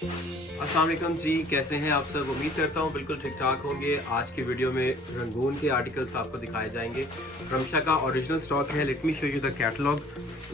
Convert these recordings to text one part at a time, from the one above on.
अस्सलाम वालेकुम जी, कैसे हैं आप सब। उम्मीद करता हूँ बिल्कुल ठीक ठाक होंगे। आज की वीडियो में रंगून के आर्टिकल्स आपको दिखाए जाएंगे। रमशा का ओरिजिनल स्टॉक है। Let me show you the catalogue.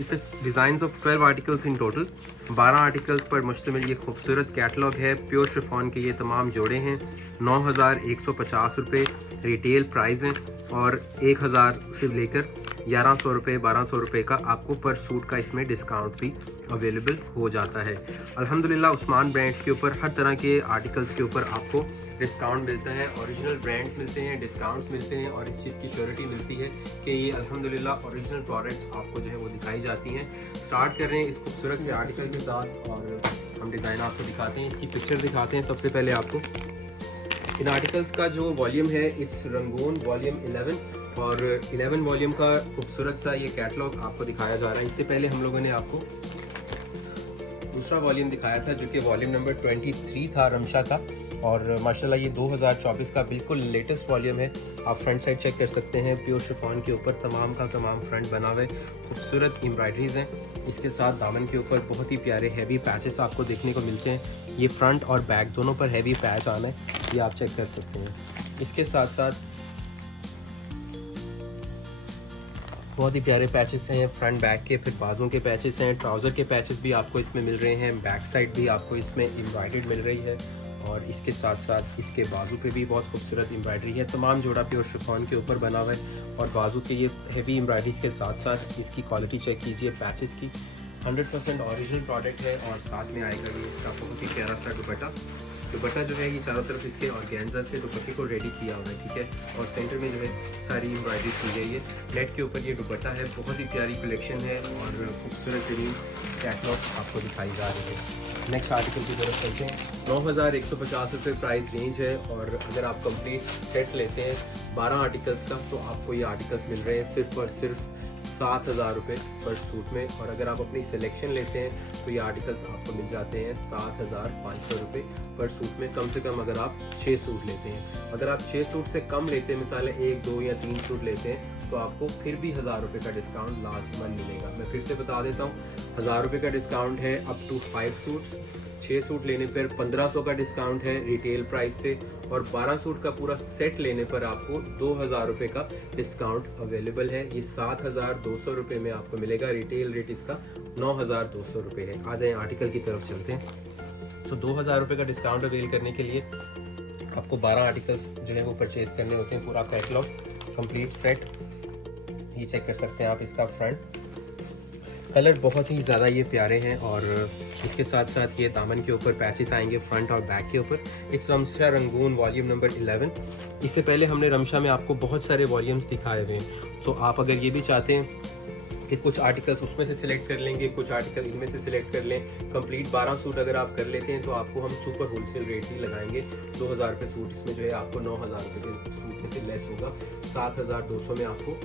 It's designs of 12 articles in total. 12 articles पर मुश्तमिल ये खूबसूरत कैटलॉग है। प्योर शिफॉन के ये तमाम जोड़े हैं। 9150 रुपये रिटेल प्राइस हैं और 1000 से लेकर 1100 रुपये 1200 रुपये का आपको पर सूट का इसमें डिस्काउंट भी अवेलेबल हो जाता है। अल्हम्दुलिल्लाह उस्मान ब्रांड्स के ऊपर हर तरह के आर्टिकल्स के ऊपर आपको डिस्काउंट मिलता है। ओरिजिनल ब्रांड्स मिलते हैं, डिस्काउंट्स मिलते हैं और इस चीज़ की श्योरिटी मिलती है कि ये अल्हम्दुलिल्लाह ओरिजिनल प्रोडक्ट्स आपको जो है वो दिखाई जाती हैं। स्टार्ट कर रहे हैं इस खूबसूरत से आर्टिकल के साथ और हम डिज़ाइन आपको दिखाते हैं, इसकी पिक्चर दिखाते हैं। सबसे पहले आपको इन आर्टिकल्स का जो वॉल्यूम है इट्स रंगून वॉल्यूम 11 और 11 वॉल्यूम का खूबसूरत सा ये कैटलॉग आपको दिखाया जा रहा है। इससे पहले हम लोगों ने आपको दूसरा वॉल्यूम दिखाया था जो कि वॉल्यूम नंबर 23 था रमशा का और माशाल्लाह ये 2024 का बिल्कुल लेटेस्ट वॉल्यूम है। आप फ्रंट साइड चेक कर सकते हैं। प्योर शिफॉन के ऊपर तमाम का तमाम फ्रंट बना हुआ है, खूबसूरत एम्ब्रॉयडरीज हैं। इसके साथ दामन के ऊपर बहुत ही प्यारे हैवी पैचेस आपको देखने को मिलते हैं। ये फ्रंट और बैक दोनों पर हैवी पैच आना है, ये आप चेक कर सकते हैं। इसके साथ साथ बहुत ही प्यारे पैचेस हैं फ्रंट बैक के, फिर बाजू के पैचेस हैं, ट्राउज़र के पैचेस भी आपको इसमें मिल रहे हैं। बैक साइड भी आपको इसमें एम्ब्रॉयडर्ड मिल रही है और इसके साथ साथ इसके बाजू पे भी बहुत खूबसूरत एम्ब्रॉयडरी है। तमाम जोड़ा प्योर शिफॉन के ऊपर बना हुआ है और बाजू के ये हैवी एम्ब्रॉयडरीज के साथ साथ इसकी क्वालिटी चेक कीजिए पैचेस की। 100% ओरिजिनल प्रोडक्ट है और साथ में आएगा ये इसका बहुत ही प्यारा सा दुपट्टा। दुपट्टा जो है ये चारों तरफ इसके ऑर्गेन्जा से दुपट्टे को रेडी किया हुआ है, ठीक है। और सेंटर में जो है सारी एम्ब्रॉयडरी की गई है। नेट के ऊपर ये दुपट्टा है। बहुत ही प्यारी कलेक्शन है और खूबसूरत तरीन कैटलॉग आपको दिखाई जा रही है। नेक्स्ट आर्टिकल की तरफ चलते हैं। 9150 रुपये प्राइस रेंज है और अगर आप कंप्लीट सेट लेते हैं 12 आर्टिकल्स का तो आपको ये आर्टिकल्स मिल रहे हैं सिर्फ और सिर्फ 7000 रुपये पर सूट में। और अगर आप अपनी सिलेक्शन लेते हैं तो ये आर्टिकल्स आपको मिल जाते हैं 7500 रुपये पर सूट में। कम से कम अगर आप 6 सूट लेते हैं, अगर आप 6 सूट से कम लेते हैं, मिसाल 1, 2 या 3 सूट लेते हैं तो आपको फिर भी 1000 रुपये का डिस्काउंट लास्ट मंथ मिलेगा। मैं फिर से बता देता हूँ, 1000 रुपये का डिस्काउंट है अप टू 5 सूट्स। 6 सूट लेने पर 1500 का डिस्काउंट है रिटेल प्राइस से और 12 सूट का पूरा सेट लेने पर आपको 2000 रुपये का डिस्काउंट अवेलेबल है। ये 7200 रुपये में आपको मिलेगा। रिटेल रेट इसका 9200 रुपये है। आ जाए आर्टिकल की तरफ चलते हैं। तो 2000 रुपये का डिस्काउंट अवेल करने के लिए आपको 12 आर्टिकल्स जो है वो परचेज करने होते हैं। पूरा कैटलॉग कंप्लीट सेट ये चेक कर सकते हैं आप। इसका फ्रंट कलर बहुत ही ज़्यादा ये प्यारे हैं और इसके साथ साथ ये दामन के ऊपर पैचेस आएंगे फ्रंट और बैक के ऊपर। It's Ramsha Rangoon volume number 11। इससे पहले हमने रमशा में आपको बहुत सारे वॉल्यूम्स दिखाए हुए हैं। तो आप अगर ये भी चाहते हैं कि कुछ आर्टिकल्स उसमें से सिलेक्ट कर लेंगे, कुछ आर्टिकल इनमें से सिलेक्ट कर लें, कंप्लीट 12 सूट अगर आप कर लेते हैं तो आपको हम सुपर होलसेल रेट ही लगाएंगे। 2000 रुपये सूट इसमें जो है आपको 9000 रुपये के सूट में से लेस होगा। 7200 में आपको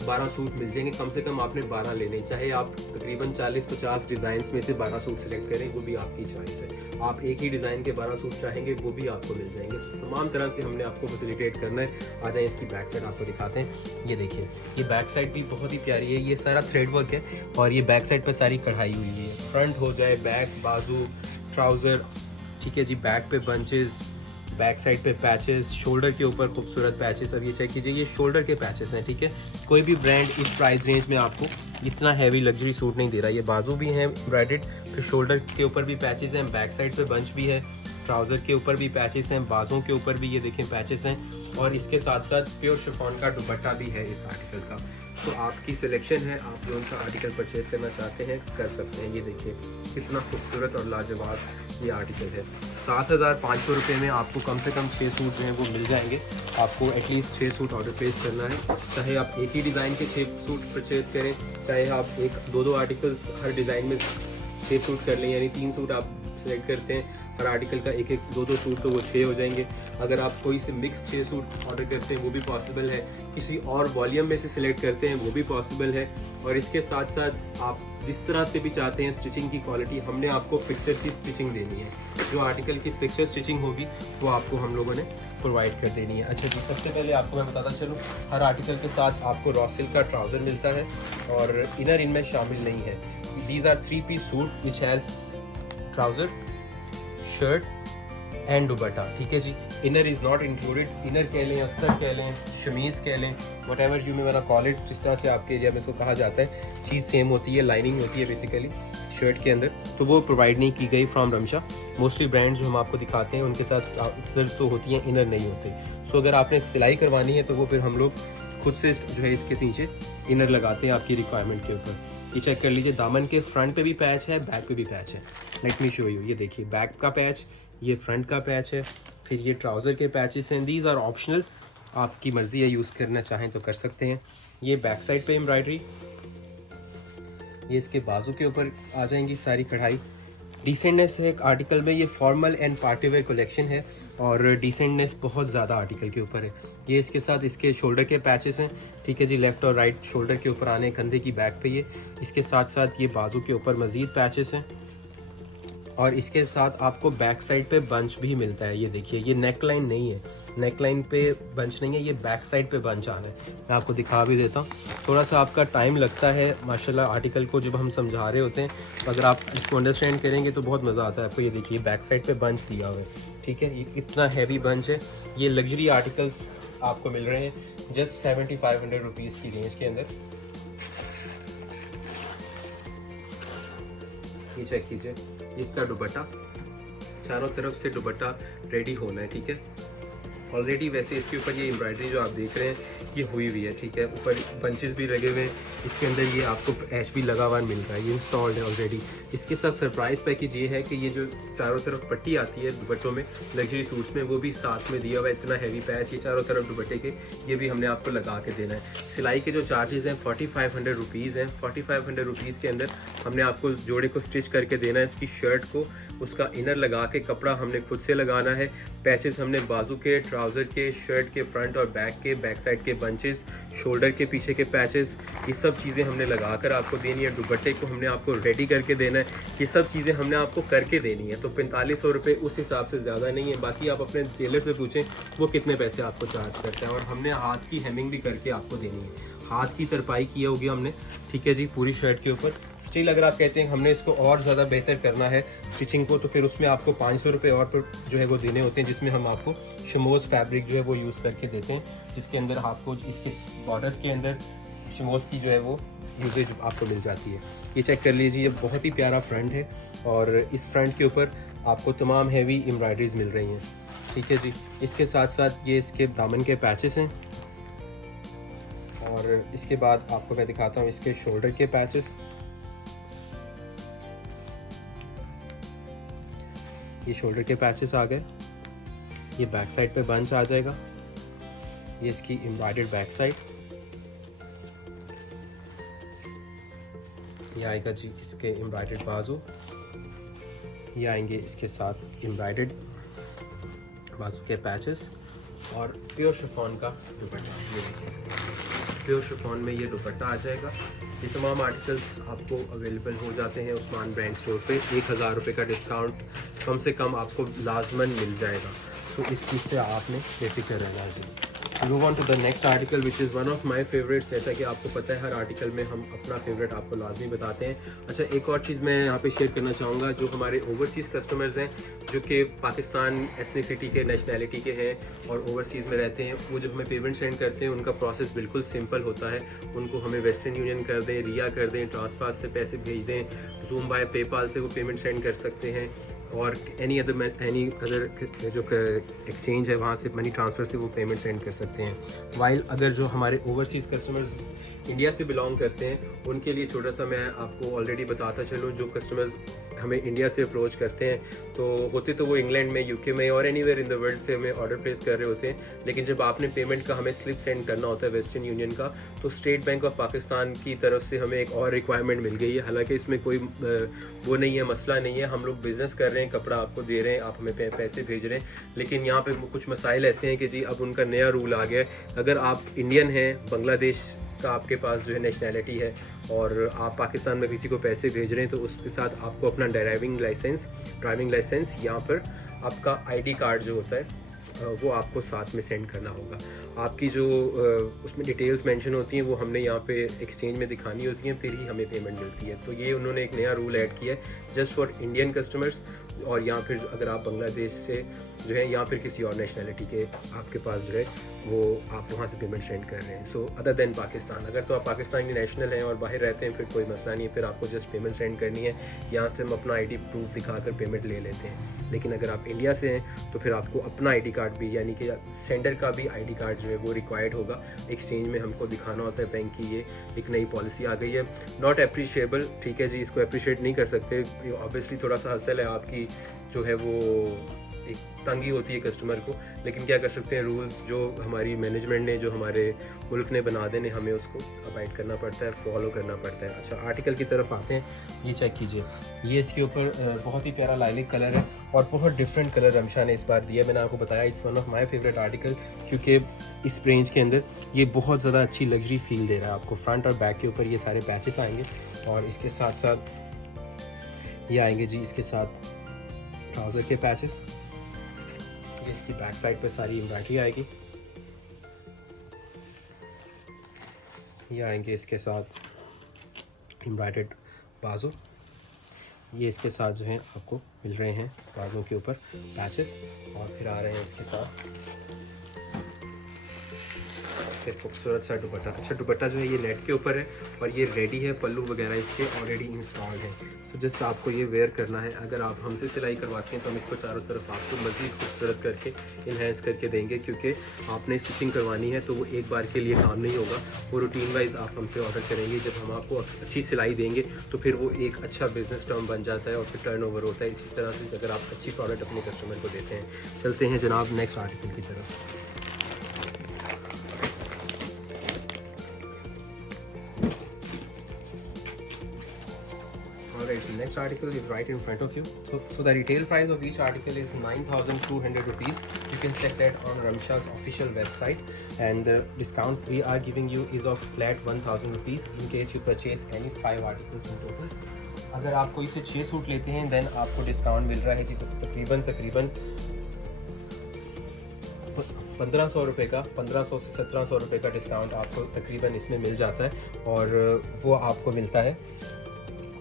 12 सूट मिल जाएंगे। कम से कम आपने 12 लेने, चाहे आप तकरीबन 40-50 डिज़ाइन में से 12 सूट सिलेक्ट करें, वो भी आपकी चॉइस है। आप एक ही डिज़ाइन के 12 सूट चाहेंगे वो भी आपको मिल जाएंगे। तमाम तरह से हमने आपको फैसिलिटेट करना है। आ जाए इसकी बैक साइड आपको दिखाते हैं। ये देखिए, ये बैक साइड भी बहुत ही प्यारी है। ये सारा थ्रेड वर्क है और ये बैक साइड पर सारी कढ़ाई हुई है। फ्रंट हो जाए, बैक, बाजू, ट्राउज़र, ठीक है जी। बैक पे बंचेस, बैक साइड पे पैचेस, शोल्डर के ऊपर खूबसूरत पैचेस। अब ये चेक कीजिए, ये शोल्डर के पैचेस हैं, ठीक है। कोई भी ब्रांड इस प्राइस रेंज में आपको इतना हैवी लग्जरी सूट नहीं दे रहा। ये बाजू भी हैं एम्ब्रॉयडर्ड, फिर शोल्डर के ऊपर भी पैचेस हैं, बैक साइड पे बंच भी है, ट्राउज़र के ऊपर भी पैचेस हैं, बाजू के ऊपर भी ये देखें पैचेस हैं और इसके साथ साथ प्योर शिफॉन का दुपट्टा भी है इस आर्टिकल का। तो आपकी सिलेक्शन है, आप जो सा आर्टिकल परचेज करना चाहते हैं कर सकते हैं। ये देखिए कितना खूबसूरत और लाजवाब ये आर्टिकल है। 7500 रुपये में आपको कम से कम 6 सूट जो हैं वो मिल जाएंगे। आपको एटलीस्ट 6 सूट ऑर्डर प्लेस करना है, चाहे आप एक ही डिज़ाइन के 6 सूट परचेज करें, चाहे आप 1-2 आर्टिकल्स हर डिज़ाइन में 6 सूट कर लें, यानी 3 सूट आप सेलेक्ट करते हैं हर आर्टिकल का 1-2 सूट, तो वो 6 हो जाएंगे। अगर आप कोई से मिक्स 6 सूट ऑर्डर करते हैं वो भी पॉसिबल है। किसी और वॉल्यूम में से सिलेक्ट करते हैं वो भी पॉसिबल है। और इसके साथ साथ आप जिस तरह से भी चाहते हैं स्टिचिंग की क्वालिटी, हमने आपको पिक्चर की स्टिचिंग देनी है। जो आर्टिकल की पिक्चर स्टिचिंग होगी वो आपको हम लोगों ने प्रोवाइड कर देनी है। अच्छा जी, सबसे पहले आपको मैं बताता चलूँ, हर आर्टिकल के साथ आपको रॉ सिल्क का ट्राउज़र मिलता है और इनर इनमें शामिल नहीं है। These are 3 piece suit which has trouser, shirt and dupatta, ठीक है जी। Inner is not included, inner कह लें, अस्तर कह लें, शमीज़ कह लें, whatever you may call it, जिस तरह से आपके एरिया में इसको कहा जाता है, चीज़ सेम होती है, लाइनिंग होती है बेसिकली शर्ट के अंदर, तो वो प्रोवाइड नहीं की गई फ्रॉम रमशा। मोस्टली ब्रांड्स जो हम आपको दिखाते हैं उनके साथ अक्सर तो होती हैं, इनर नहीं होते। सो अगर आपने सिलाई करवानी है तो वो फिर हम लोग खुद से जो है इसके नीचे इनर लगाते हैं आपकी रिक्वायरमेंट के ऊपर। ये चेक कर लीजिए, दामन के फ्रंट पे भी पैच है, बैक पे भी पैच है। लेट मी शो यू, ये देखिए बैक का पैच, ये फ्रंट का पैच है, फिर ये ट्राउज़र के पैचेस हैं। दीज आर ऑप्शनल, आपकी मर्ज़ी है, यूज़ करना चाहें तो कर सकते हैं। ये बैक साइड पे एम्ब्रॉयडरी, ये इसके बाजू के ऊपर आ जाएंगी सारी कढ़ाई। डिसेंटनेस है एक आर्टिकल में, ये फॉर्मल एंड पार्टीवेयर कलेक्शन है और डिसेंटनेस बहुत ज़्यादा आर्टिकल के ऊपर है। ये इसके साथ इसके शोल्डर के पैचेस हैं, ठीक है जी, लेफ़्ट और राइट शोल्डर के ऊपर आने, कंधे की बैक पे ये, इसके साथ साथ ये बाजू के ऊपर मज़ीद पैचेस हैं और इसके साथ आपको बैक साइड पे बंच भी मिलता है। ये देखिए, ये नेक लाइन नहीं है, नेक लाइन पे बंच नहीं है, ये बैक साइड पे बंच आ रहा है। मैं आपको दिखा भी देता हूँ, थोड़ा सा आपका टाइम लगता है माशाल्लाह आर्टिकल को जब हम समझा रहे होते हैं, तो अगर आप इसको अंडरस्टैंड करेंगे तो बहुत मज़ा आता है आपको। ये देखिए बैक साइड पे बंच दिया हुआ है, ठीक है, ये इतना हैवी बंच है। ये लग्जरी आर्टिकल्स आपको मिल रहे हैं जस्ट 7500 रुपीज़ की रेंज के अंदर। ये चेक कीजिए, इसका दुपट्टा, चारों तरफ से दुपट्टा रेडी होना है, ठीक है। ऑलरेडी वैसे इसके ऊपर ये एम्ब्रॉयडरी जो आप देख रहे हैं ये हुई हुई है, ठीक है, ऊपर बंचेस भी लगे हुए हैं, इसके अंदर ये आपको ऐश भी लगा हुआ मिल रहा है, ये इंस्टॉल्ड है ऑलरेडी। इसके साथ सरप्राइज पैकेज ये है कि ये जो चारों तरफ पट्टी आती है दुपट्टों में, लग्जरी सूट्स में, वो भी साथ में दिया हुआ है। इतना हैवी पैच ये चारों तरफ दुपट्टे के, ये भी हमने आपको लगा के देना है। सिलाई के जो चार्जेस हैं 4500 रुपीज़ हैं। 4500 रुपीज़ के अंदर हमने आपको जोड़े को स्टिच करके देना है, उसकी शर्ट को, उसका इनर लगा के, कपड़ा हमने खुद से लगाना है, पैचेस हमने बाजू के, ट्राउज़र के, शर्ट के फ्रंट और बैक के, बैक साइड के बंचेस, शोल्डर के पीछे के पैचेस, ये सब चीज़ें हमने लगा कर आपको देनी है। दुपट्टे को हमने आपको रेडी करके देना है, ये सब चीज़ें हमने आपको करके देनी है। तो 4500 रुपये उस हिसाब से ज़्यादा नहीं है। बाकी आप अपने टेलर से पूछें वो कितने पैसे आपको चार्ज करते हैं। और हमने हाथ की हेमिंग भी करके आपको देनी है, हाथ की तरपाई की होगी हमने, ठीक है जी, पूरी शर्ट के ऊपर। स्टिल अगर आप कहते हैं हमने इसको और ज़्यादा बेहतर करना है स्टिचिंग को, तो फिर उसमें आपको 500 रुपये और पर जो है वो देने होते हैं, जिसमें हम आपको शमोज फैब्रिक जो है वो यूज़ करके देते हैं, जिसके अंदर आपको इसके बॉर्डर्स के अंदर शमोज की जो है वो यूजेज आपको मिल जाती है। ये चेक कर लीजिए, ये बहुत ही प्यारा फ्रंट है और इस फ्रंट के ऊपर आपको तमाम हैवी एम्ब्रॉयडरीज मिल रही हैं, ठीक है जी। इसके साथ साथ ये इसके दामन के पैचेस हैं और इसके बाद आपको मैं दिखाता हूँ इसके शोल्डर के पैचेस। ये शोल्डर के पैचेस आ गए, ये बैक साइड पे बंच आ जाएगा, ये इसकी एम्ब्रॉयडर्ड बैक साइड, ये आएगा जी इसके एम्ब्रॉयडर्ड बाजू, ये आएंगे इसके साथ एम्ब्रॉयडर्ड बाजू के पैचेस और प्योर शिफॉन का दुपट्टा। ये देखिए प्योर शिफॉन में ये दुपट्टा आ जाएगा। ये तमाम आर्टिकल्स आपको अवेलेबल हो जाते हैं उस्मान ब्रांड स्टोर पे। 1000 रुपये का डिस्काउंट कम से कम आपको लाजमन मिल जाएगा, तो इस चीज़ से आपने बेफिक्र रहना जी। Move on to the next article which is one of my favourites. जैसा कि आपको पता है हर आर्टिकल में हम अपना फेवरेट आपको लाजमी बताते हैं। अच्छा, एक और चीज़ मैं यहाँ पे शेयर करना चाहूँगा, जो हमारे ओवरसीज़ कस्टमर्स हैं जो कि पाकिस्तान एथनिसिटी के, नेशनैलिटी के हैं और ओवरसीज़ में रहते हैं, वो जब हमें पेमेंट सेंड करते हैं उनका प्रोसेस बिल्कुल सिंपल होता है। उनको हमें वेस्टर्न यूनियन कर दें, रिया कर दें, ट्रांसफर से पैसे भेज दें, जूम बाय पेपाल से वो पेमेंट सेंड कर सकते हैं और एनी अदर जो एक्सचेंज है वहाँ से मनी ट्रांसफ़र से वो पेमेंट सेंड कर सकते हैं। वाइल अगर जो हमारे ओवरसीज़ कस्टमर्स इंडिया से बिलोंग करते हैं उनके लिए छोटा सा मैं आपको ऑलरेडी बताता चलूँ, जो कस्टमर्स हमें इंडिया से अप्रोच करते हैं तो होते तो वो इंग्लैंड में, यूके में और एनीवेयर इन द वर्ल्ड से हमें ऑर्डर प्लेस कर रहे होते हैं, लेकिन जब आपने पेमेंट का हमें स्लिप सेंड करना होता है वेस्टर्न यूनियन का, तो स्टेट बैंक ऑफ पाकिस्तान की तरफ से हमें एक और रिक्वायरमेंट मिल गई है। हालांकि इसमें कोई वो नहीं है, मसला नहीं है, हम लोग बिज़नेस कर रहे हैं, कपड़ा आपको दे रहे हैं, आप हमें पैसे भेज रहे हैं, लेकिन यहाँ पे कुछ मसाइल ऐसे हैं कि जी अब उनका नया रूल आ गया है। अगर आप इंडियन हैं, बांग्लादेश का आपके पास जो है नेशनैलिटी है और आप पाकिस्तान में किसी को पैसे भेज रहे हैं, तो उसके साथ आपको अपना ड्राइविंग लाइसेंस यहाँ पर आपका आईडी कार्ड जो होता है वो आपको साथ में सेंड करना होगा। आपकी जो उसमें डिटेल्स मेंशन होती हैं वो हमने यहाँ पे एक्सचेंज में दिखानी होती हैं, फिर ही हमें पेमेंट मिलती है। तो ये उन्होंने एक नया रूल ऐड किया है जस्ट फॉर इंडियन कस्टमर्स। और या फिर अगर आप बांग्लादेश से जो है या फिर किसी और नेशनलिटी के आपके पास जो है वो आप वहाँ से पेमेंट सेंड कर रहे हैं। सो अदर देन पाकिस्तान, अगर तो आप पाकिस्तानी नेशनल हैं और बाहर रहते हैं फिर कोई मसला नहीं है, फिर आपको जस्ट पेमेंट सेंड करनी है, यहाँ से हम अपना आईडी प्रूफ दिखाकर पेमेंट ले लेते हैं। लेकिन अगर आप इंडिया से हैं तो फिर आपको अपना आईडी कार्ड भी, यानी कि सेंडर का भी आईडी कार्ड जो है वो रिक्वायर्ड होगा। एक्सचेंज में हमको दिखाना होता है बैंक की ये एक नई पॉलिसी आ गई है। नॉट अप्रिशिएबल, ठीक है जी, इसको अप्रिशिएट नहीं कर सकते, ऑब्वियसली थोड़ा सा हसल है आपकी जो है वो एक तंगी होती है कस्टमर को, लेकिन क्या कर सकते हैं, रूल्स जो हमारी मैनेजमेंट ने, जो हमारे मुल्क ने बना देने, हमें उसको अबाइड करना पड़ता है, फॉलो करना पड़ता है। अच्छा, आर्टिकल की तरफ आते हैं, ये चेक कीजिए, ये इसके ऊपर बहुत ही प्यारा लाइलिक कलर है और बहुत डिफरेंट कलर रमशा ने इस बार दिया। मैंने आपको बताया it's one of my favourite article, क्योंकि इस रेंज के अंदर ये बहुत ज़्यादा अच्छी लग्जरी फील दे रहा है आपको। फ्रंट और बैक के ऊपर ये सारे पैचेस आएंगे और इसके साथ साथ ये आएंगे जी इसके साथ ट्राउज़र के पैचेस। इसकी बैक साइड पे सारी एम्ब्रॉयडरी आएगी, ये आएंगे इसके साथ एम्ब्रॉयडर्ड बाजू, ये इसके साथ जो है आपको मिल रहे हैं बाजू के ऊपर पैचेस, और फिर आ रहे हैं इसके साथ फिर खूबसूरत सा दुपट्टा। अच्छा, दुपट्टा जो है ये नेट के ऊपर है और ये रेडी है, पल्लू वगैरह इसके ऑलरेडी इंस्टॉल्ड है। सो जस्ट आपको ये वेयर करना है। अगर आप हमसे सिलाई करवाते हैं तो हम इसको चारों तरफ आपको मज़ीद खूबसूरत करके इन्हेंस करके देंगे, क्योंकि आपने स्टिचिंग करवानी है तो वो एक बार के लिए काम नहीं होगा, वो रूटीन वाइज आप हमसे ऑर्डर करेंगे। जब हम आपको अच्छी सिलाई देंगे तो फिर वो एक अच्छा बिजनेस टर्म बन जाता है और फिर टर्नओवर होता है। इसी तरह से अगर आप अच्छी प्रोडक्ट अपने कस्टमर को देते हैं। चलते हैं जनाब नेक्स्ट आर्टिकल की तरफ। Alright, so next article is right in front of you. So the retail price of each article is 9,200 rupees. You can check that on Ramsha's official website, and the discount we are giving you is of flat 1,000 rupees in case you purchase any 5 articles in total. अगर आप कोई से 6 suit लेते हैं then आपको discount मिल रहा है जी तकरीबन 1500 रुपये का, 1500 से 1700 रुपये का डिस्काउंट आपको तकरीबन इसमें मिल जाता है। और वो आपको मिलता है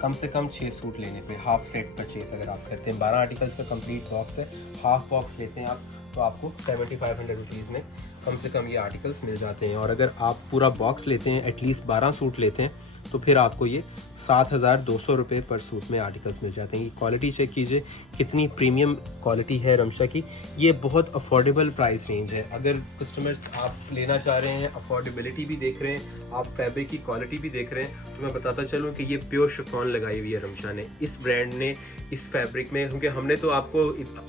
कम से कम 6 सूट लेने पे, हाफ सेट परचेस अगर आप करते हैं। 12 आर्टिकल्स का कंप्लीट बॉक्स है, हाफ बॉक्स लेते हैं आप तो आपको 7500 रुपीज़ में कम से कम ये आर्टिकल्स मिल जाते हैं। और अगर आप पूरा बॉक्स लेते हैं, एटलीस्ट 12 सूट लेते हैं, तो फिर आपको ये 7200 रुपये पर सूट में आर्टिकल्स मिल जाते हैं। ये क्वालिटी चेक कीजिए कितनी प्रीमियम क्वालिटी है रमशा की। ये बहुत अफोर्डेबल प्राइस रेंज है। अगर कस्टमर्स आप लेना चाह रहे हैं, अफोर्डेबिलिटी भी देख रहे हैं, आप फैब्रिक की क्वालिटी भी देख रहे हैं, तो मैं बताता चलूँ कि ये प्योर शिफॉन लगाई हुई है रमशा ने, इस ब्रांड ने, इस फैब्रिक में। क्योंकि हमने तो आपको,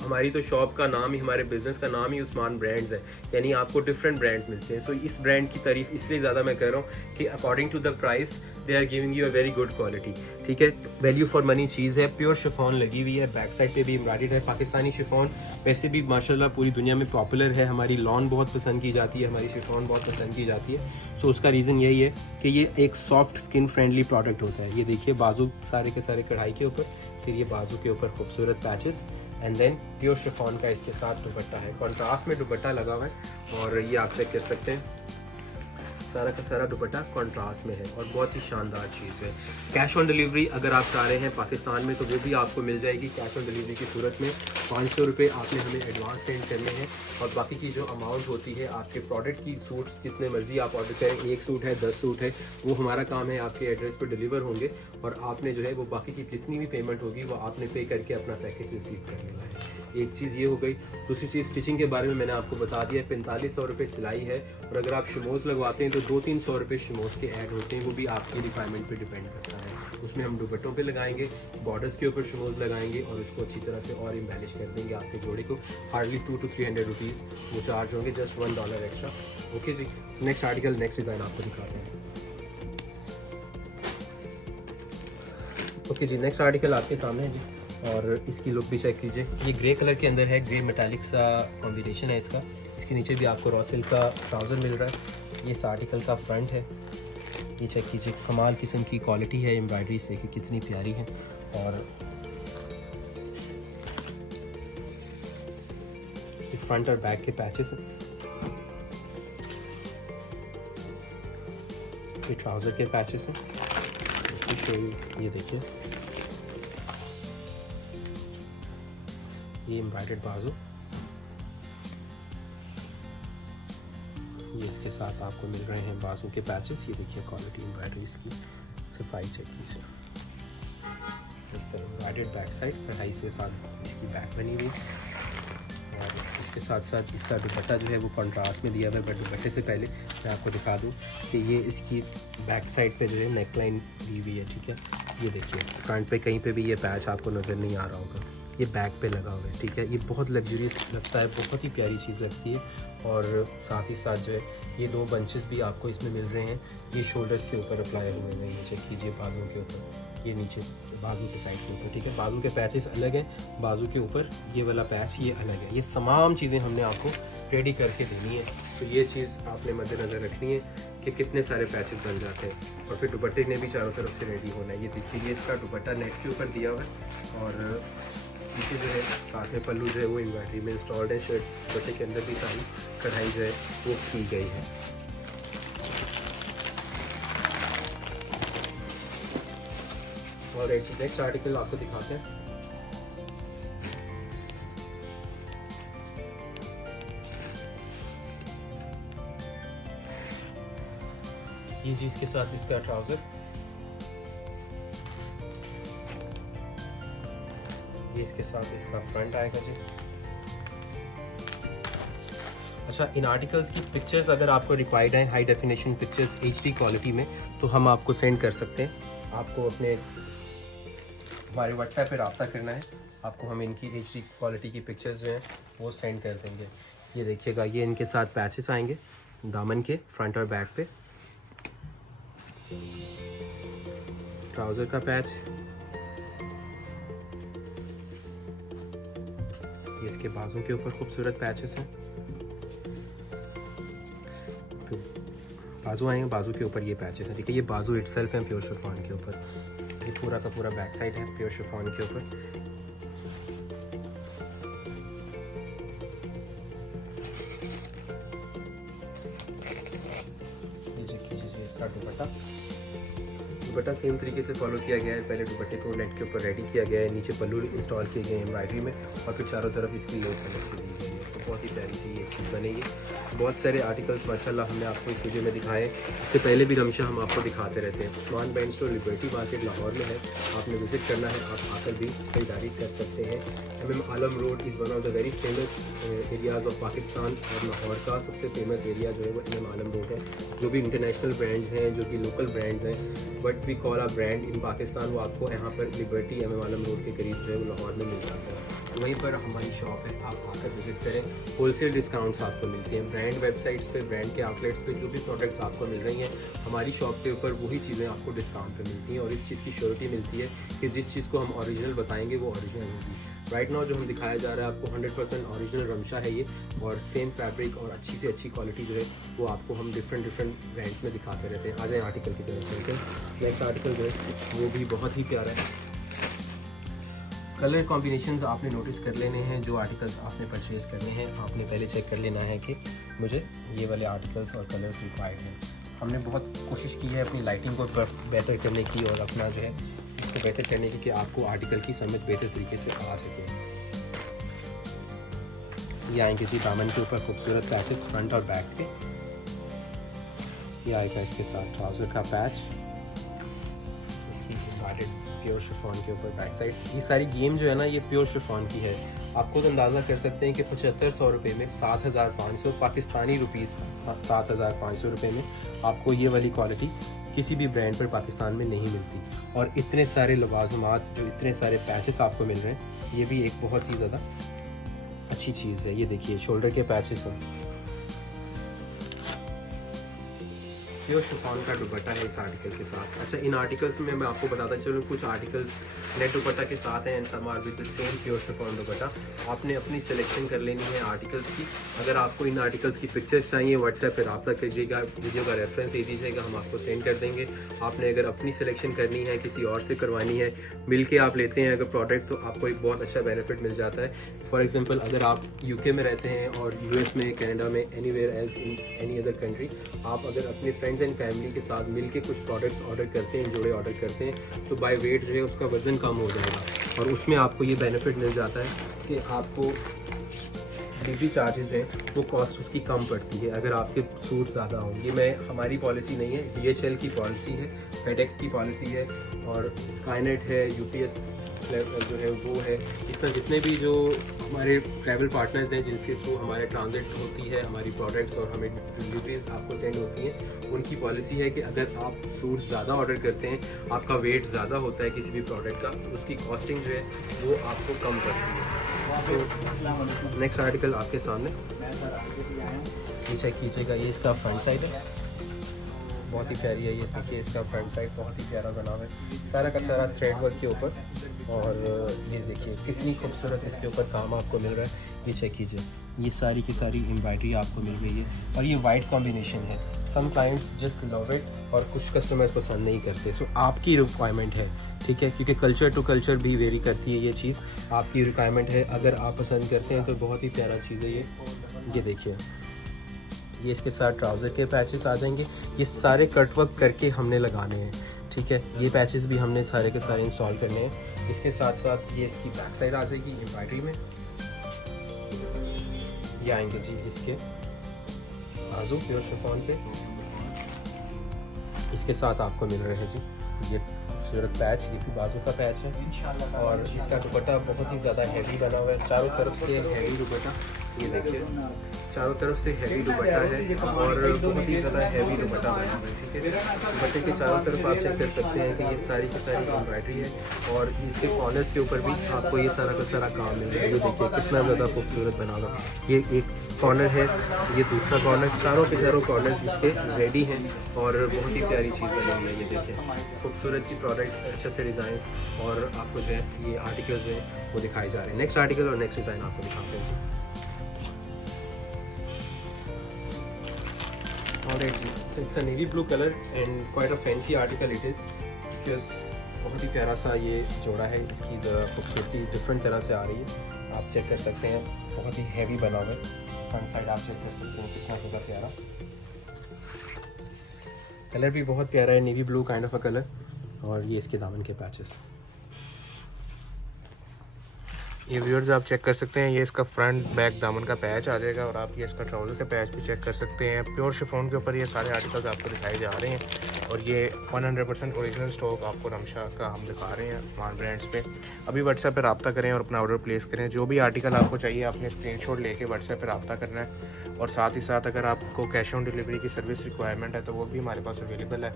हमारी तो शॉप का नाम ही, हमारे बिजनेस का नाम ही उस्मान ब्रांड्स है, यानी आपको डिफरेंट ब्रांड्स मिलते हैं। सो इस ब्रांड की तारीफ इसलिए ज़्यादा मैं कर रहा हूँ कि according to the price they are giving you a very good quality. ठीक है, वैल्यू फॉर मनी चीज़ है। प्योर शिफॉन लगी हुई है, बैक साइड पे भी एम्ब्रॉयडर्ड है। पाकिस्तानी शिफॉन वैसे भी माशाल्लाह पूरी दुनिया में पॉपुलर है, हमारी लॉन बहुत पसंद की जाती है, हमारी शिफॉन बहुत पसंद की जाती है। सो उसका रीज़न यही है कि ये एक सॉफ्ट स्किन फ्रेंडली प्रोडक्ट होता है। ये देखिए बाजू सारे के सारे कढ़ाई के ऊपर, फिर ये बाजू के ऊपर खूबसूरत patches, and then pure chiffon का इसके साथ दुपट्टा है। कॉन्ट्रास्ट में दुपट्टा लगा हुआ है और ये आप चेक कर सकते हैं, सारा का सारा दुपट्टा कॉन्ट्रास्ट में है और बहुत ही शानदार चीज़ है। कैश ऑन डिलीवरी अगर आप चाह रहे हैं पाकिस्तान में तो वो भी आपको मिल जाएगी। कैश ऑन डिलीवरी की सूरत में 500 रुपये आपने हमें एडवांस सेंड करने हैं और बाकी की जो अमाउंट होती है आपके प्रोडक्ट की, सूट्स जितने मर्जी आप ऑर्डर करें, 1 सूट है 10 सूट है, वो हमारा काम है आपके एड्रेस पर डिलीवर होंगे और आपने जो है वो बाकी की जितनी भी पेमेंट होगी वो आपने पे करके अपना पैकेज रिसीव कर लेना है। एक चीज़ ये हो गई। दूसरी चीज़ स्टिचिंग के बारे में मैंने आपको बता दिया, 4500 रुपये सिलाई है और अगर आप शिमोज लगवाते हैं तो 200-300 रुपये शिमोज के ऐड होते हैं, वो भी आपकी रिक्वायरमेंट पे डिपेंड करता है। उसमें हम दुपट्टों पे लगाएंगे, बॉर्डर्स के ऊपर शिमोज लगाएंगे और उसको अच्छी तरह से और इम्बेलिश कर देंगे आपके जोड़े को। हार्डली 200 to 300 रुपीज़ वो चार्ज होंगे, जस्ट $1 एक्स्ट्रा। ओके जी, नेक्स्ट आर्टिकल, नेक्स्ट डिज़ाइन आपको दिखाते हैं। ओके जी, नेक्स्ट आर्टिकल आपके सामने है जी और इसकी लुक भी चेक कीजिए। ये ग्रे कलर के अंदर है, ग्रे मेटालिक सा कॉम्बिनेशन है इसका। इसके नीचे भी आपको रॉ सिल्क का ट्राउज़र मिल रहा है। ये इस आर्टिकल का फ्रंट है, ये चेक कीजिए, कमाल किस्म की क्वालिटी है। एम्ब्रॉयडरी से कि कितनी प्यारी है और फ्रंट और बैक के पैचेस हैं। ये ट्राउज़र के पैचेस हैं, ये देखिए ये एम्ब्रॉयडर्ड बाजू, ये इसके साथ आपको मिल रहे हैं बाजू के पैचेस। ये देखिए क्वालिटी एम्ब्रॉयडरी इसकी, सफाई चेक कीजिए। इस तरह एम्ब्रॉयडर्ड बैक साइड, कढ़ाई के साथ इसकी बैक बनी हुई, और इसके साथ साथ इसका दुपट्टा जो है वो कंट्रास्ट में दिया हुआ है। बट दुपट्टे से पहले मैं आपको दिखा दूँ कि ये इसकी बैक साइड पे जो है नेक लाइन दी हुई है, ठीक है। ये देखिए फ्रंट पे कहीं पे भी ये पैच आपको नज़र नहीं आ रहा होगा, ये बैक पे लगा हुआ है, ठीक है। ये बहुत लग्जरियस लगता है, बहुत ही प्यारी चीज़ लगती है। और साथ ही साथ जो है ये 2 बंचेस भी आपको इसमें मिल रहे हैं, ये शोल्डर्स के ऊपर अप्लाई हुए हैं, ये चेक कीजिए बाजू के ऊपर, ये नीचे बाजू के साइड के ऊपर, ठीक है। बाजू के पैचेस अलग हैं, बाजू के ऊपर ये वाला पैच ये अलग है। ये तमाम चीज़ें हमने आपको रेडी करके देनी है, तो ये चीज़ आपने मद्देनज़र रखनी है कि कितने सारे पैचेस बन जाते हैं। और फिर दुपट्टे ने भी चारों तरफ से रेडी होना है। ये देखिए ये इसका दुपट्टा नेट के ऊपर दिया हुआ है, और नीचे जो है साथ में पल्लू जो है वो एम्ब्रॉयडरी में इंस्टॉल्ड है। शर्ट दुपट्टे के अंदर भी सारी कढ़ाई जो है वो की गई है। और नेक्स्ट आर्टिकल आपको दिखाते हैं। ये जी इसके साथ इसका ट्राउज़र, ये इसके साथ इसका फ्रंट आएगा जी। अच्छा, इन आर्टिकल्स की पिक्चर्स अगर आपको रिक्वायर्ड है, high definition pictures HD quality में, तो हम आपको सेंड कर सकते हैं। आपको अपने हमारे व्हाट्सएप पे रब्ता करना है, आपको हम इनकी HD क्वालिटी की पिक्चर्स जो हैं वो सेंड कर देंगे। ये देखिएगा, ये इनके साथ पैचेस आएंगे दामन के फ्रंट और बैक पे, ट्राउज़र का पैच, ये इसके बाजू के ऊपर खूबसूरत पैचेस हैं। बाजू आएंगे, बाजू के ऊपर ये पैचेस हैं, ठीक है। ये बाजू इटसेल्फ है प्योर शिफॉन के ऊपर, ये पूरा का पूरा बैक साइड है प्योर शिफॉन के ऊपर। ये देखिए इसका दुपट्टा सेम तरीके से फॉलो किया गया है। पहले दुपट्टे को नेट के ऊपर रेडी किया गया है, नीचे पल्लू इंस्टॉल किए गए एम्ब्रॉयडरी में, और फिर चारों तरफ इसकी लेस अलग से दी गई है। तो बहुत ही प्यारी सी ये चीज़ बनेगी। बहुत सारे आर्टिकल्स माशाल्लाह हमने आपको इस वीडियो में दिखाए। इससे पहले भी हमेशा हम आपको दिखाते रहते हैं। Usman band store liberty market Lahore में है, आपने विजिट करना है, आप आकर भी खरीदारी कर सकते हैं। MM Alam road is one of the very famous areas of Pakistan, और लाहौर का सबसे फेमस एरिया जो है वो MM आलम रोड है। जो भी इंटरनेशनल ब्रांड्स हैं, जो भी लोकल ब्रांड्स हैं, but we call a brand in Pakistan, वो आपको यहाँ पर लिबर्टी MM आलम रोड के करीब जो है वो लाहौर में मिल जाता है। तो वहीं पर हमारी शॉप है, आप आकर विजिट करें। होलसेल डिस्काउंट्स आपको मिलते हैं ब्रांड वेबसाइट्स पे, ब्रांड के आउटलेट्स पे। जो भी प्रोडक्ट्स आपको मिल रही हैं हमारी शॉप के ऊपर, वही चीज़ें आपको डिस्काउंट पे मिलती हैं। और इस चीज़ की श्योरिटी मिलती है कि जिस चीज़ को हम ओरिजिनल बताएंगे वो ओरिजिनल होगी। राइट नाउ जो हम दिखाया जा रहा है आपको 100% ओरिजिनल रमशा है ये, और सेम फैब्रिक और अच्छी से अच्छी क्वालिटी जो है वो आपको हम डिफरेंट ब्रांड्स में दिखाते रहते हैं। आ जाए आर्टिकल की तरफ चलते हैं। नेक्स्ट आर्टिकल जो है वो भी बहुत ही प्यारा है। कलर कॉम्बिनेशंस आपने नोटिस कर लेने हैं। जो आर्टिकल्स आपने परचेज़ करने हैं आपने पहले चेक कर लेना है कि मुझे ये वाले आर्टिकल्स और कलर्स रिक्वायर्ड हैं। हमने बहुत कोशिश की है अपनी लाइटिंग को बेहतर करने की, और अपना जो है इसको बेहतर करने की कि आपको आर्टिकल की समझ बेहतर तरीके से आ सके। ये आएंगे जी दामन के ऊपर खूबसूरत पैचेस फ्रंट और बैक पे। ये आएगा इसके साथ ट्राउज़र का पैच, इसकी एम्ब्रॉयडर्ड प्योर शिफॉन के ऊपर बैक साइड। ये सारी गेम जो है ना ये प्योर शिफॉन की है। आप खुद अंदाज़ा कर सकते हैं कि 7500 रुपये में 7500 पाकिस्तानी रुपीज़, 7500 रुपये में आपको ये वाली क्वालिटी किसी भी ब्रांड पर पाकिस्तान में नहीं मिलती। और इतने सारे लवाजमात, जो इतने सारे पैचेस आपको मिल रहे हैं, ये भी एक बहुत ही ज़्यादा अच्छी चीज़ है। ये देखिए शोल्डर के पैचेस हैं, प्योर शिफॉन का दुपट्टा है इस आर्टिकल के साथ। अच्छा, इन आर्टिकल्स में मैं आपको बताता चलूँ, कुछ आर्टिकल्स नेट दुपट्टा के साथ हैं and some are with the same pure chiffon dupatta. आपने अपनी सिलेक्शन कर लेनी है आर्टिकल्स की। अगर आपको इन आर्टिकल्स की पिक्चर्स चाहिए व्हाट्सएप पर रब्ता कीजिएगा, वीडियो का रेफरेंस दे दीजिएगा, हम आपको सेंड कर देंगे। आपने अगर अपनी सिलेक्शन करनी है, किसी और से करवानी है, मिल के आप लेते हैं अगर प्रोडक्ट, तो आपको एक बहुत अच्छा बेनिफिट मिल जाता है। फॉर एग्जाम्पल अगर आप UK में रहते हैं और US में, कनाडा में, anywhere else in any other country, आप अगर अपने फ्रेंड्स फ्रेंड्स एंड फैमिली के साथ मिल के कुछ प्रोडक्ट्स ऑर्डर करते हैं, जोड़े ऑर्डर करते हैं, तो बाय वेट जो है उसका वज़न कम हो जाएगा। और उसमें आपको ये बेनिफिट मिल जाता है कि आपको डिलीवरी चार्जेस हैं वो कॉस्ट उसकी कम पड़ती है अगर आपके सूट ज़्यादा हों। ये हमारी पॉलिसी नहीं है, DHL की पॉलिसी है, फेडेक्स की पॉलिसी है, और स्काईनेट है, UPS जो है वो है। इस तरह जितने भी जो हमारे ट्रैवल पार्टनर्स हैं जिनके थ्रू हमारे ट्रांजिट होती है हमारी प्रोडक्ट्स और हमें डिलीवरीज आपको सेंड होती हैं, उनकी पॉलिसी है कि अगर आप सूट ज़्यादा ऑर्डर करते हैं, आपका वेट ज़्यादा होता है किसी भी प्रोडक्ट का, तो उसकी कॉस्टिंग जो है वो आपको कम पड़ती है। तो नेक्स्ट आर्टिकल आपके सामने ये चेक कीजिएगा, ये इसका फ्रंट साइड है, बहुत ही प्यारी है ये। देखिए इसका फ्रंट साइड बहुत ही प्यारा बना हुआ है, सारा का सारा थ्रेड वर्क के ऊपर, और ये देखिए कितनी खूबसूरत इसके ऊपर काम आपको मिल रहा है। ये चेक कीजिए, ये सारी की सारी एम्ब्रॉयडरी आपको मिल गई है, और ये वाइट कॉम्बिनेशन है। Some clients just love it और कुछ कस्टमर पसंद नहीं करते, सो आपकी रिक्वायरमेंट है, ठीक है, क्योंकि कल्चर टू कल्चर भी वेरी करती है ये चीज़। आपकी रिक्वायरमेंट है, अगर आप पसंद करते हैं तो बहुत ही प्यारा चीज़ है ये देखिए, ये इसके साथ ट्राउज़र के पैचेस आ जाएंगे। ये सारे कटवर्क करके हमने लगाने हैं, ठीक है, ये पैचेस भी हमने सारे के सारे इंस्टॉल करने हैं। इसके साथ साथ ये इसकी बैक साइड आ जाएगी एम्ब्रॉयडरी में, ये आएंगे जी इसके बाजू प्योर शिफॉन पे। इसके साथ आपको मिल रहे हैं जी ये खूबसूरत पैच, ये भी बाजू का पैच है, और इसका दुपट्टा बहुत ही ज़्यादा हैवी बना हुआ है, चारों तरफ से हैवी दुपट्टा, ये देखिए चारों तरफ से हैवी दुपट्टा है, और बहुत ही ज़्यादा हैवी दुपट्टा बना हुआ है, ठीक है। दुपट्टे के चारों तरफ आप चेक कर सकते हैं कि ये सारी की सारी एम्ब्रॉयडरी है, और इसके कॉर्नर्स के ऊपर भी आपको ये सारा का सारा काम मिल रहा है। ये देखिए कितना ज़्यादा खूबसूरत बना हुआ है। ये एक कॉर्नर है, ये दूसरा कॉर्नर, चारों के चारों कॉर्नर्स इसके रेडी हैं, और बहुत ही प्यारी चीज़ बनी हुई है। ये देखिए खूबसूरत सी प्रोडक्ट, अच्छे से डिज़ाइन, और आपको जो है ये आर्टिकल्स जो है वो दिखाए जा रहे हैं। नेक्स्ट आर्टिकल और नेक्स्ट डिज़ाइन आपको दिखाते हैं। Alright, so it's a navy blue color and quite a fancy article it is, because बहुत ही प्यारा सा ये जोड़ा है, इसकी ज़रा खूबसूरती डिफरेंट तरह से आ रही है, आप चेक कर सकते हैं, बहुत ही हैवी बना हुआ है। फ्रंट साइड आप चेक कर सकते हैं कितना ज़्यादा प्यारा, कलर भी बहुत प्यारा है, navy blue kind of a colour, और ये इसके दामन के पैचेस। ये व्यूअर्स आप चेक कर सकते हैं, ये इसका फ्रंट बैक दामन का पैच आ जाएगा, और आप ये इसका ट्राउज़र का पैच भी चेक कर सकते हैं। प्योर शिफॉन के ऊपर ये सारे आर्टिकल्स आपको दिखाए जा रहे हैं, और ये 100% ओरिजिनल स्टॉक आपको रमशा का हम दिखा रहे हैं स्मार्ट ब्रांड्स पे। अभी व्हाट्सएप पर रब्ता करें और अपना ऑर्डर प्लेस करें। जो भी आर्टिकल आपको चाहिए आपने स्क्रीनशॉट लेके व्हाट्सएप पर रब्ता करना है, और साथ ही साथ अगर आपको कैश ऑन डिलीवरी की सर्विस रिक्वायरमेंट है तो वो भी हमारे पास अवेलेबल है।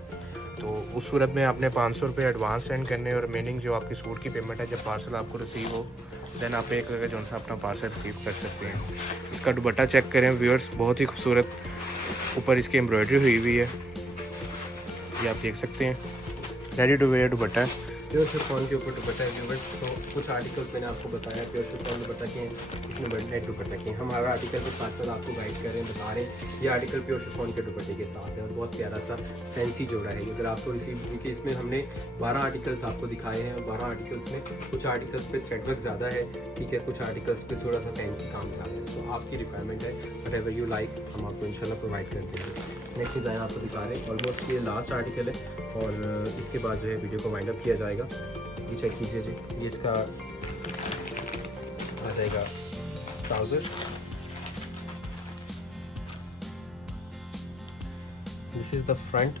तो उस सूरत में आपने 500 रुपये एडवांस सेंड करने, और रिमेनिंग जो आपकी सूट की पेमेंट है जब पार्सल आपको रिसीव हो देन आप एक करके जो सा अपना पार्सल रिसीव कर सकते हैं। इसका दुपट्टा चेक करें व्यूअर्स, बहुत ही खूबसूरत ऊपर इसकी एम्ब्रॉयडरी हुई हुई है, ये आप देख सकते हैं, रेडी टू वेयर दुपट्टा है। प्योर शिफॉन के ऊपर दुपट्टा है व्यूअर्स। तो कुछ आर्टिकल्स मैंने आपको बताया प्योर शिफॉन दुपट्टा के, इसमें नेट दुपट्टा के, हम हर आर्टिकल के साथ साथ आपको गाइड कर रहे हैं, बता रहे हैं ये आर्टिकल प्योर शिफॉन के दुपट्टे के साथ है, और बहुत प्यारा सा फैंसी जोड़ा है। अगर आपको रिसीव, क्योंकि इसमें हमने 12 आर्टिकल्स आपको दिखाए हैं, 12 आर्टिकल्स में कुछ आर्टिकल्स पे थ्रेडवर्क ज़्यादा है, ठीक है, कुछ आर्टिकल्स पे थोड़ा सा फैंसी काम ज़्यादा है। तो आपकी रिक्वायरमेंट है, वट एवर यू लाइक, हम आपको इंशाल्लाह प्रोवाइड करते हैं। नेक्स्ट डिज़ाइन आपको दिखा रहे हैं, ऑलमोस्ट ये लास्ट आर्टिकल है, और इसके बाद जो है वीडियो को वाइंड अप किया जाएगा। ये चेक कीजिए जी, ये इसका आ जाएगा trouser, this is the front,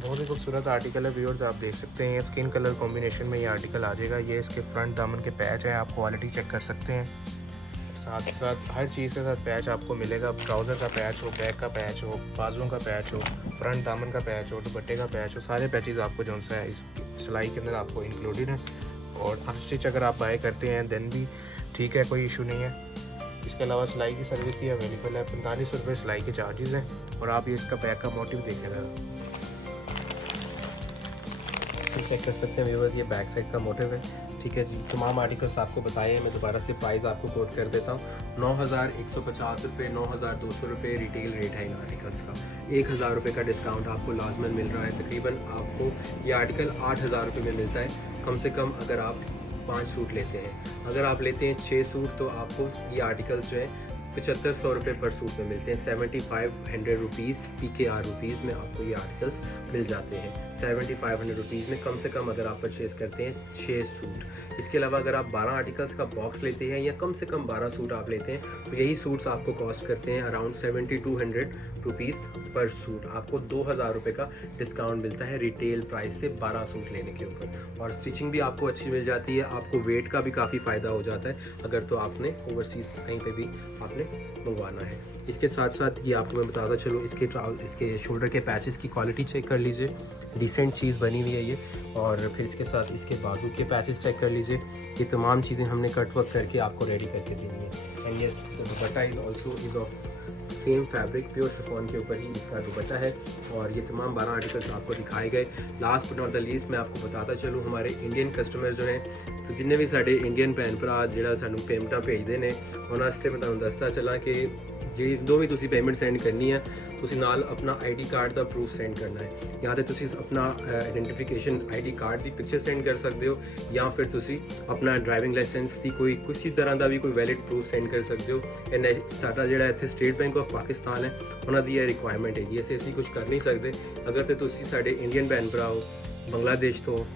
बहुत ही खूबसूरत आर्टिकल है व्यूअर्स, आप देख सकते हैं स्किन कलर कॉम्बिनेशन में ये आर्टिकल आ जाएगा। ये इसके फ्रंट दामन के पैच है, आप क्वालिटी चेक कर सकते हैं, साथ ही साथ हर चीज़ के साथ पैच आपको मिलेगा। ट्राउज़र का पैच हो, बैक का पैच हो, बाजुओं का पैच हो, फ्रंट दामन का पैच हो, दुपट्टे का पैच हो, सारे पैचेस आपको जो सा है इस सिलाई के अंदर आपको इंक्लूडेड है। और अनस्टिच अगर आप बाय करते हैं देन भी ठीक है, कोई इशू नहीं है। इसके अलावा सिलाई की सर्विस भी अवेलेबल है, 45 रुपये सिलाई के चार्जेस हैं। और आप ये इसका बैक का मोटिव देखें, चेक कर सकते हैं व्यूअर्स, ये बैक साइड का मोटिव है, ठीक है जी। तमाम आर्टिकल्स आपको बताए हैं, मैं दोबारा से प्राइस आपको कोट कर देता हूँ। 9,150 रुपये, 9,200 रुपये रिटेल रेट है इन आर्टिकल्स का। 1,000 रुपये का डिस्काउंट आपको लाजमन मिल रहा है। तकरीबन आपको ये आर्टिकल 8,000 रुपये में मिलता है कम से कम, अगर आप 5 सूट लेते हैं। अगर आप लेते हैं 6 सूट तो आपको ये आर्टिकल्स जो है 7500 रुपये पर सूट में मिलते हैं। 7500 रुपीज़ PKR रुपीज़ में आपको ये आर्टिकल्स मिल जाते हैं। 7500 रुपीज़ में कम से कम अगर आप परचेज़ करते हैं 6 सूट। इसके अलावा अगर आप 12 आर्टिकल्स का बॉक्स लेते हैं या कम से कम 12 सूट आप लेते हैं तो यही सूट्स आपको कॉस्ट करते हैं अराउंड 7200 रुपीज़ पर सूट। आपको 2000 रुपये का डिस्काउंट मिलता है रिटेल प्राइस से 12 सूट लेने के ऊपर, और स्टिचिंग भी आपको अच्छी मिल जाती है। आपको वेट का भी काफ़ी फ़ायदा हो जाता है अगर तो आपने ओवरसीज़ कहीं पे भी आपने मंगवाना है। इसके साथ साथ ये आपको मैं बताता चलूँ, इसके शोल्डर के पैचेस की क्वालिटी चेक कर लीजिए, डिसेंट चीज़ बनी हुई है ये। और फिर इसके साथ इसके बाजू के पैचेस चेक कर लीजिए। ये तमाम चीज़ें हमने कट वर्क करके आपको रेडी करके देनी है। And yes, the dupatta is also is of same fabric, pure chiffon के ऊपर ही इसका दुपट्टा है। और ये तमाम 12 आर्टिकल्स आपको दिखाए गए। Last but not the least मैं आपको बताता चलूँ, हमारे इंडियन कस्टमर जो हैं, तो जिन्ने भी साढ़े इंडियन भैन भरा जिहड़ा सानू पेमेंटां भेजदे ने उन्हां वास्ते मैं तुहानूं दसदा चला कि जो भी तुसी पेमेंट सेंड करनी है तुसी नाल अपना ID कार्ड का प्रूफ सेंड करना है। या तो तुसी अपना आइडेंटिफिकेशन ID कार्ड की पिक्चर सेंड कर सकते हो, या फिर तुसी अपना ड्राइविंग लाइसेंस की कोई किसी तरह का भी कोई वैलिड प्रूफ सेंड कर सकते हो। साडा जिहड़ा इत्थे स्टेट बैंक ऑफ पाकिस्तान है उन्हां दी रिक्वायरमेंट है, असीं कुछ कर नहीं सकते। अगर तो तुसी साडे इंडियन भैन भरा हो बांग्लादेश तो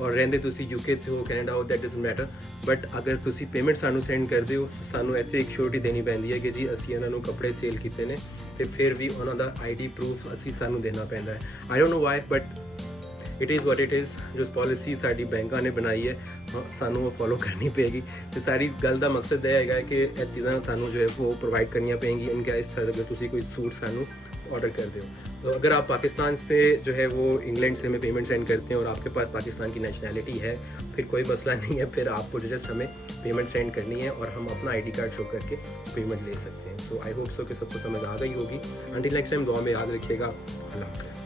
और रहंदे तुसी UK हो, कैनेडा हो, दैट डजंट मैटर। बट अगर तुसी पेमेंट सानू सेंड करदे हो सानू इत्थे एक श्योरिटी देनी पैंदी है कि जी असीं इन्हां नूं कपड़े सेल कीते ने, ते फिर भी उन्हां दा ID प्रूफ असीं सानू देना पैंदा है। I don't know why, but it is what it is. जो पॉलिसी साडी बैंकां ने बनाई है सानू वो फॉलो करनी पेगी। तो सारी गल का मकसद यह है कि ये चीज़ां सानू जो है वो प्रोवाइड करनियां पेंगी इन केस अगर तुसी कोई सूट सानू ऑर्डर कर दो। तो अगर आप पाकिस्तान से जो है वो इंग्लैंड से हमें पेमेंट सेंड करते हैं और आपके पास पाकिस्तान की नेशनैलिटी है, फिर कोई मसला नहीं है, फिर आपको जस्ट हमें पेमेंट सेंड करनी है और हम अपना ID कार्ड शो करके पेमेंट ले सकते हैं। सो आई होप सो कि सबको समझ आ गई होगी। अंटिल नेक्स्ट टाइम दुआ में याद रखिएगा। अल्लाह हाफ़िज़।